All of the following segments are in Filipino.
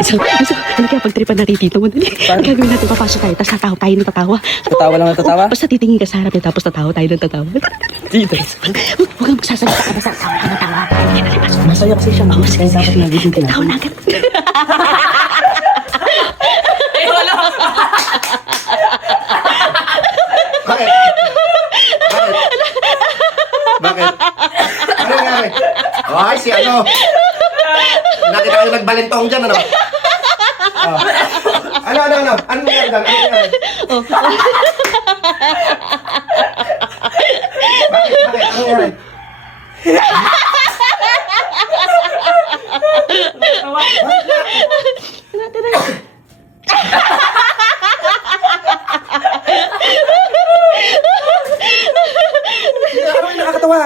Ano kaya pagtripan natin dito? Ang gagawin natin, papasok tayo, tapos tatawa tayo ng tatawa. Tatawa lang ng tatawa? Basta titingin ka sa harap niya, tapos tatawa tayo ng tatawa. Dito. Huwag kang magsasalita ka, basta tawa ka ng tawa. Masaya kasi siya. Masaya dapat nagising ka na. Tawa na agad. Bakit? Bakit? Ano nangyari? Ay, si ano? Nakita kayo nagbalentong dyan, ano? Oh. Ano? Ano nangyari dyan? Ano nangyari? Bakit? Ano nangyari? Ano yung nakakatawa?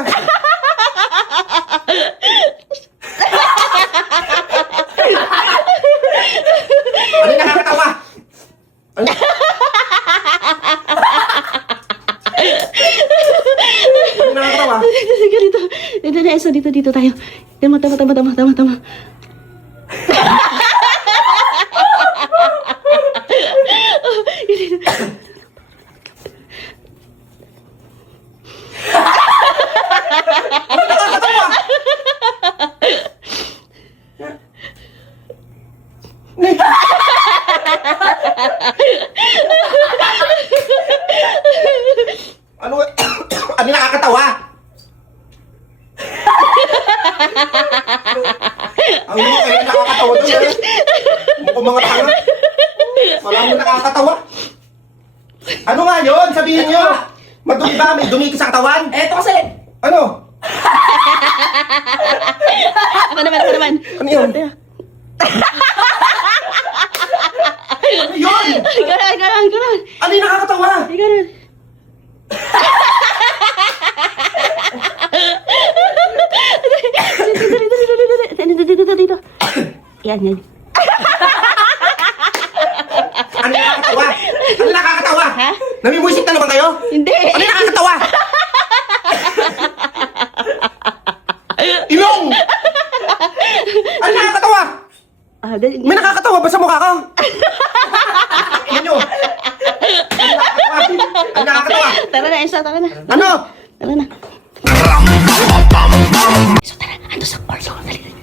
Ano yung nakakatawa? Ano? Ano yung nakakatawa? Dito tayo. Tama. Ano? Ano yung nakakatawa? Ang mga kayo nakakatawa doon, eh. Mukhang mga tanga. Wala mo nakakatawa. Ano nga yun? Sabihin nyo. Madumi ba? May dumi ka sa katawan? Eto kasi. Ano? Ako naman. Ano yun? Ano yun? Ikaw. Ano yung nakakatawa? Dito. Yan. Ano yung nakakatawa? Ano yung nakakatawa? Ha? Namimwisik na naman kayo? Hindi. Ano yung nakakatawa? Ilong! Ano yung nakakatawa? May nakakatawa ba sa mukha ko? Tingnan nyo. Ano nakakatawa? Tara na, Enzo. Tara na. Ano? Tara na. So, tara. Ando sa bar. So, dali.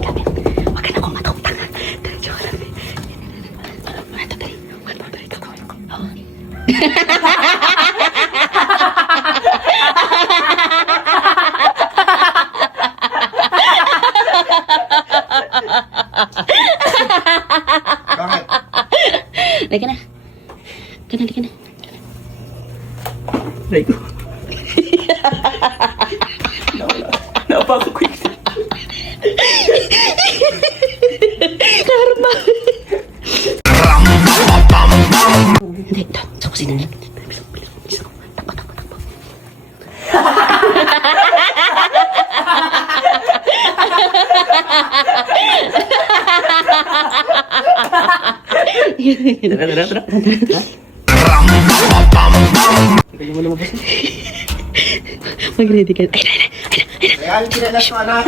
Lapit. Huwag ka na kumataw. Tanga. Diretso ka lang. Ito, dali. Dali. Oo. Bakit? Lagi na. Ka na. Like ko. Napako ko yun. Karma. Hindi, ito. Sa kusina lang. Bisa ko. Takbo. Tara. Hindi mo lumabas. Mag-ready ka. Kaya hindi na anak.